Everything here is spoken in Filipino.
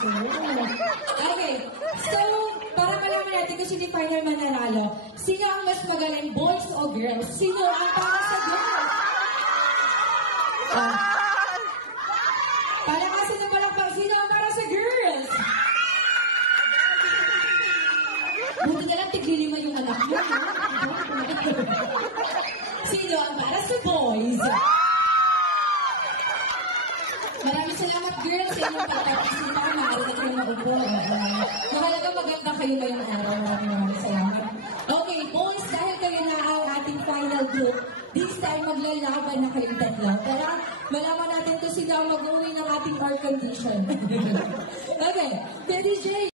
answer. Okay, so, para malaman natin kung sino yung final mananalo, sino ang mas magaling, boys o girls? Sino ang para sa girls? Palakasin na palakpak, sino ang para sa girls? Buti na lang, tiglilima yung anak mo. Sino ang para sa boys? Maraming salamat, girls, sa inyong pagpapasinta. Maaari na kayo maupo. Mahalaga maganda kayo ngayong araw. Maraming salamat. Okay, boys, dahil kayo na ang ating final group, this time maglalaban na kayong tatlo. Pero malaman natin kung sino ang mag-uwi ng ating air condition. Okay, Daddy J,